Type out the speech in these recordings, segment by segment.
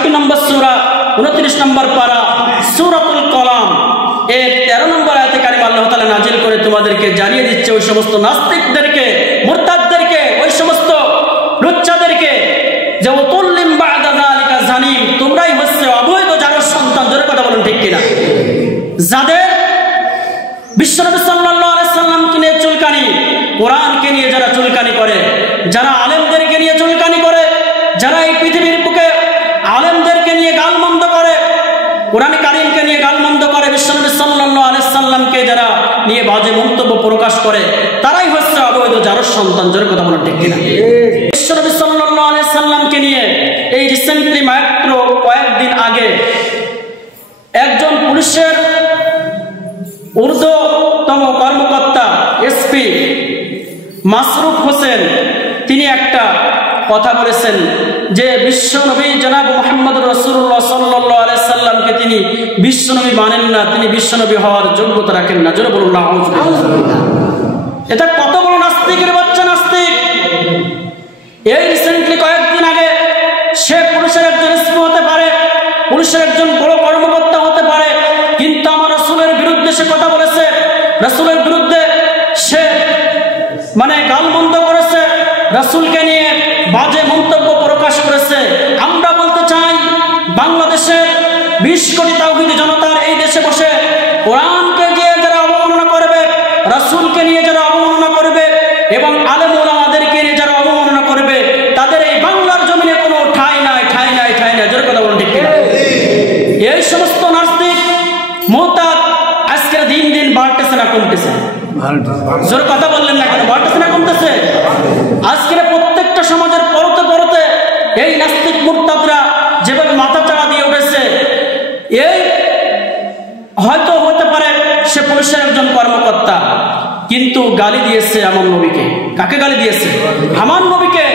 65 নম্বর সূরা 29 নম্বর পারা সূরাতুল কলাম এর 13 নম্বর আয়াতে কারিমা আল্লাহ তাআলা নাজিল করে তোমাদেরকে জানিয়ে দিচ্ছে ওই সমস্ত নাস্তিকদেরকে, মুরতাদদেরকে, ওই সমস্ত লুচ্চাদেরকে যে ওতুল্লিম বা'দা যালিকা জানিম, তোমরাই হচ্ছে অবৈধ জারজ সন্তান। জোরে কথা বলুন ঠিক কিনা? যাদের বিশ্বনবী সাল্লাল্লাহু আলাইহি সাল্লামকে নিয়ে চুলকানি, কোরআনকে নিয়ে যারা চুলকানি করে, যারা আলেমদেরকে নিয়ে চুলকানি করে, যারা এই পৃথিবীর বুকে আলেমদেরকে নিয়ে গালমন্দ করে, কোরআন কারীমকে নিয়ে গালমন্দ করে, বিশ্বনবী সাল্লাল্লাহু আলাইহি সাল্লামকে যারা নিয়ে বাজে মন্তব্য প্রকাশ করে, তারাই হচ্ছে অবৈধ জারজ সন্তান। জোরে কথা বলুন ঠিক কিনা? বিশ্বনবী সাল্লাল্লাহু আলাইহি সাল্লামকে নিয়ে এই রিসেন্টলি মাত্র কয়েকদিন আগে একজন পুলিশের ঊর্ধ্বতম কর্মকর্তা এসপি মাসরুফ হোসেন তিনি একটা কথা বলেছেন যে বিশ্বনবী জনাব মুহাম্মদ রাসূলুল্লাহ সাল্লাল্লাহু আলাইহি সাল্লামকে তিনি বিশ্বনবী মানেন না, তিনি বিশ্বনবী হওয়ার যোগ্যতা রাখেন না। জোরে বলুন নাউযুবিল্লাহ। এটা কত বড় নাস্তিকের বাচ্চা নাস্তিক! এই রিসেন্টলি কয়েকদিন আগে সে পুলিশের একজন এসপি হতে পারে, পুলিশের একজন বড় কর্মকর্তা হতে পারে, কিন্তু আমার রাসূলের বিরুদ্ধে সে কথা বলেছে, রাসূলের বিরুদ্ধে সে গালমন্দ করেছে, রাসূলকে নিয়ে বাজে মন্তব্য প্রকাশ করেছে। আমরা বলতে চাই বাংলাদেশের 20 কোটি তাওহীদি জনতার এই দেশে বসে কোরআনকে নিয়ে যারা অবমাননা করবে, রাসূলকে নিয়ে যারা অবমাননা করবে এবং আলেম ওলামাদেরকে নিয়ে যারা অবমাননা করবে, তাদের এই বাংলার জমিনে কোনো ঠাঁই নাই, ঠাঁই নাই, ঠাঁই নাই। জোরে কথা বলুন ঠিক কিনা? এই সমস্ত নাস্তিক মুরতাদ আজকের দিন দিন বাড়তেছে না কমতেছে? জোরে কথা বললেন না কেন? বাড়তেছে না কমতেছে? আজকের প্রত্যেকটা সমাজের পরতে পরতে এই নাস্তিক মুরতাদরা যেভাবে মাথা চাড়া দিয়ে উঠেছে, এই হয়তো হতে পারে সে পুলিশের একজন কর্মকর্তা, কিন্তু গালি দিয়েছে আমার নবীকে। কাকে গালি দিয়েছে? আমার নবীকে,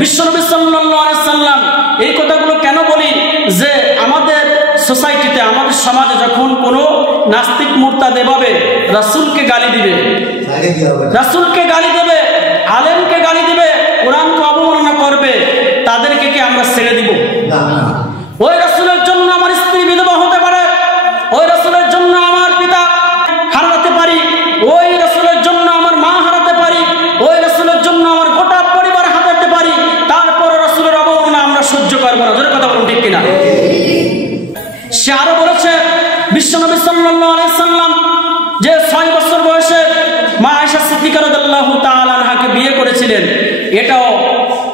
বিশ্বনবী সাল্লাল্লাহু আলাইহি সাল্লাম। এই কথাগুলো কেন বলি? যে আমাদের সোসাইটিতে, আমাদের সমাজে যখন কোনো নাস্তিক মুরতাদ এভাবে রাসূলকে গালি দিবে, রাসূলকে গালি দেবে, আলেমকে গালি দেবে, কোরআনকে অবমাননা করবে, তাদেরকে কি আমরা ছেড়ে দিব? ওই রাসূলের জন্য আমার স্ত্রী বিধবা হতে পারে, ওই রাসূলের জন্য আমার পিতা হারাতে পারি, ওই রাসূলের জন্য আমার মা হারাতে পারি, ওই রাসূলের জন্য আমার গোটা পরিবার হারাতে পারি, তারপর রাসূলের অবমাননা আমরা সহ্য করব না। জোরে কথা বলুন ঠিক কিনা? সে আরো বলেছে বিশ্বনবী সাল্লাল্লাহু আলাইহি সাল্লাম যে 6 বছর বয়সে মা আয়েশা সিদ্দিকা রাদিয়াল্লাহু তাআলা আনহাকে বিয়ে করেছিলেন, এটাও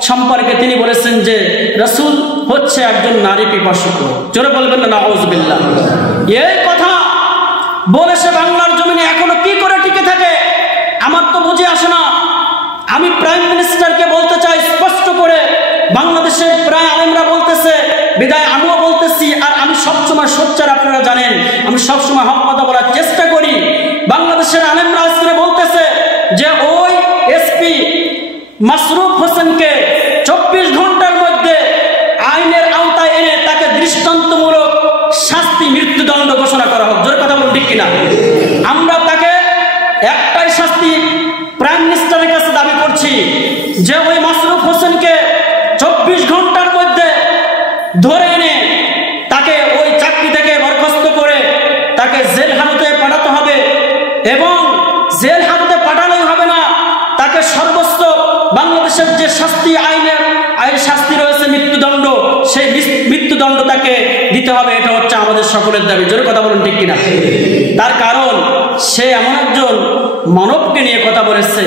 সম্পর্কে তিনি বলেছেন যে রাসূল হচ্ছে একজন নারী পিপাসু। জোরে বলবেন না নাউযুবিল্লাহ? এই কথা বলে সে বাংলার জমিনে এখনো কি করে টিকে থাকে আমার তো বুঝে আসে না। আমি প্রাইম মিনিস্টারকে বলতে চাই স্পষ্ট করে, বাংলাদেশের প্রায় আলেমরা বলতেছে, বিদায় আমিও বলতেছি, আর আমি সবসময় সোচ্চার, আপনারা জানেন আমি সবসময় হক কথা বলার চেষ্টা করি। বাংলাদেশের আলেমরা আজকে বলতেছে যে ওই এসপি মাসরুফ হোসেনকে 24 ঘন্টার মধ্যে আইনের আওতায় এনে তাকে দৃষ্টান্তমূলক শাস্তি, মৃত্যুদণ্ড ঘোষণা করা হোক। জোর কথা বলুন ঠিক কিনা? আমরা তাকে একটাই শাস্তি প্রাইম মিনিস্টারের কাছে দাবি করছি যে ওই মাসরুফ হোসেনকে 24 ঘন্টার মধ্যে ধরে এনে তাকে ওই চাকরি থেকে বরখাস্ত করে তাকে জেল হাজতে পাঠাতে হবে, এবং জেল হাজতে পাঠালেই হবে না, তাকে সর্বোচ্চ বাংলাদেশের যে শাস্তি আইনের শাস্তি রয়েছে মৃত্যুদণ্ড, সেই মৃত্যুদণ্ড তাকে দিতে হবে। এটা হচ্ছে আমাদের সকলের দাবি। জোরে কথা বলুন ঠিক কিনা? তার কারণ সে এমন একজন মানবকে নিয়ে কথা বলেছে,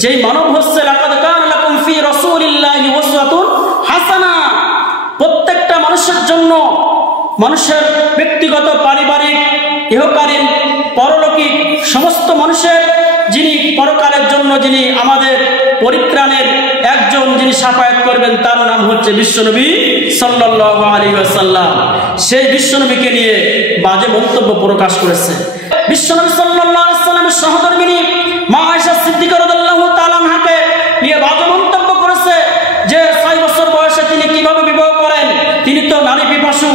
যেই মানব হচ্ছে লাকাদ কানা লাকুম ফি রাসূলিল্লাহি উসওয়াতুন হাসানা। প্রত্যেকটা মানুষের জন্য, মানুষের ব্যক্তিগত, পারিবারিক, ইহকালীন, পরলৌকিক সমস্ত মানুষের, যিনি পরকালের জন্য যিনি আমাদের পরিত্রাণের একজন যিনি শাফায়াত করবেন, তার নাম হচ্ছে বিশ্বনবী সাল্লাল্লাহু আলাইহি ওয়াসাল্লাম। সেই বিশ্বনবীকে নিয়ে বাজে মন্তব্য প্রকাশ করেছে। বিশ্বনবী সাল্লাল্লাহু আলাইহি ওয়াসাল্লামের সহধর্মিণী মা আয়েশা সিদ্দিকা রাদিয়াল্লাহু তাআলা আনহাকে নিয়ে বাজে মন্তব্য করেছে যে 6 বছর বয়সে তিনি কিভাবে বিবাহ করেন, তিনি তো নারী পিপাসু।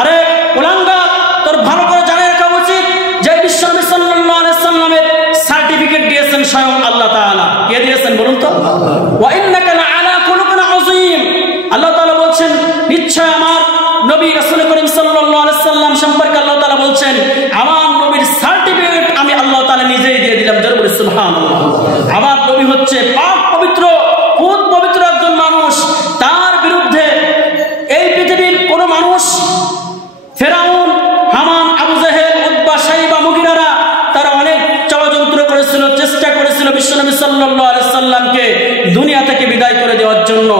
আরে কুলাঙ্গা, তোর ভালো করে জানা রাখা উচিত যে বিশ্বনবী সাল্লাল্লাহু আলাইহি ওয়াসাল্লামের সার্টিফিকেট দিয়েছেন স্বয়ং আল্লাহ তাআলা। কে দিয়েছেন বলুন তো? ওয়া ইন্নাকা লাআলা খুলুকিন আযীম। আল্লাহ তাআলা বলছেন নিশ্চয় আমার নবী রাসূল করিম সাল্লাল্লাহু আলাইহি সাল্লাম সম্পর্কে আল্লাহ তাআলা বলছেন, আমার নবীর সার্টিফিকেট আমি আল্লাহ তাআলা নিজেই দিয়ে দিলাম। জোরে বলে সুবহানাল্লাহ। আমার নবী হচ্ছে পাক পবিত্র, খুব পবিত্র একজন মানুষ। তার বিরুদ্ধে এই পৃথিবীর কোন মানুষ, ফেরাউন, হামান, আবু জেহেল, উতবা, শাইবা, মুগিরারা তারা অনেক ষড়যন্ত্র করেছিল, চেষ্টা করেছিল বিশ্বনবী সাল্লাল্লাহু আলাইহি সাল্লামকে দুনিয়া থেকে বিদায় করে দেওয়ার জন্য।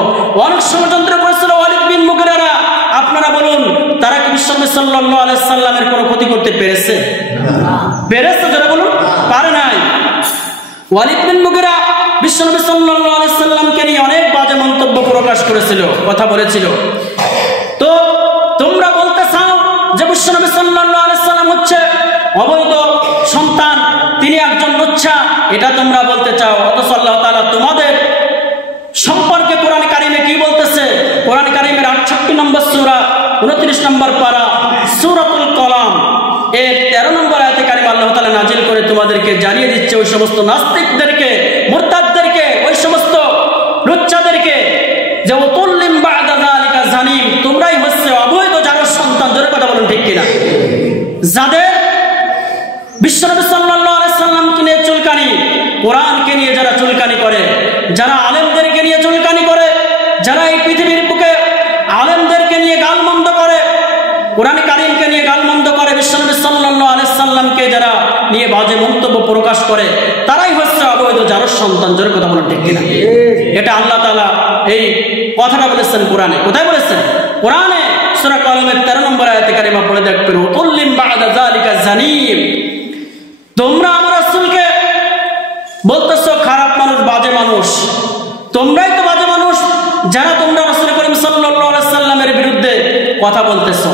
অনেক ষড়যন্ত্র করেছিল ওয়ালিদ বিন মুগিরারা। আপনারা বলুন, তারা কি বিশ্বনবী সাল্লাল্লাহু আলাইহি সাল্লামের কোনো ক্ষতি করতে পেরেছে? পেরেছে? যারা বলুন, পারে নাই। ওয়ালিদ বিন মুগিরা বিশ্বনবী সাল্লাল্লাহু আলাইহি সাল্লামকে নিয়ে অনেক বাজে মন্তব্য প্রকাশ করেছিল, কথা বলেছিল। তো তোমরা বলতে চাও যে বিশ্বনবী সাল্লাল্লাহু আলাইহি সাল্লাম হচ্ছে অবৈধ সন্তান, তিনি একজন লুচ্ছা, এটা তোমরা বলতে চাও। অথচ আল্লাহ তাআলা তোমাদের সম্পর্কে কোরআন কারিমে কি বলতেছে? কোরআন কারিমের 68 নম্বর সূরা 29 নম্বর পারা সূরাতুল কলাম এর 13 নম্বর আয়াতে কারিমে আল্লাহ তাআলা নাজিল করে তোমাদেরকে জানিয়ে দিচ্ছে, ওই সমস্ত নাস্তিকদেরকে, মুরতাদদেরকে, ওই সমস্ত লুচ্চাদেরকে, যে ওতুল্লিম বা'দা যালিকা জানিম, তোমরাই হচ্ছে অবৈধ জারজ সন্তান। জোরে কথা বলুন, ঠিক কিনা? যাদের বিশ্বনবী সাল্লাল্লাহু আলাইহি সাল্লামকে নিয়ে চুলকানি, কোরআনকে নিয়ে যারা চুলকানি করে, যারা আলেমদেরকে নিয়ে চুলকানি করে, যারা এই পৃথিবীর বুকে আলেমদেরকে নিয়ে গালমন্দ করে, কোরআন কারীমকে নিয়ে গালমন্দ করে, বিশ্বনবী সাল্লাল্লাহু আলাইহি সাল্লামকে যারা নিয়ে বাজে মন্তব্য প্রকাশ করে, তারাই হচ্ছে অবৈধ জারজ সন্তান। জোরে কথা বলুন, ঠিক কিনা? এটা আল্লাহ তাআলা এই কথাটা বলেছেন কোরআনে। কোথায় বলেছেন? কোরআনে সূরা কলমের 13 নম্বর আয়াতে কারিমা পড়ে দেখবেন, ওতুল্লিম বা'দা যালিকা জানিম। তোমরা আমার রাসূলকে বলতেছো খারাপ মানুষ, বাজে মানুষ। তোমরাই তো বাজে মানুষ যারা তোমরা রাসূল করিম সাল্লাল্লাহু আলাইহি সাল্লামের বিরুদ্ধে কথা বলতেছো।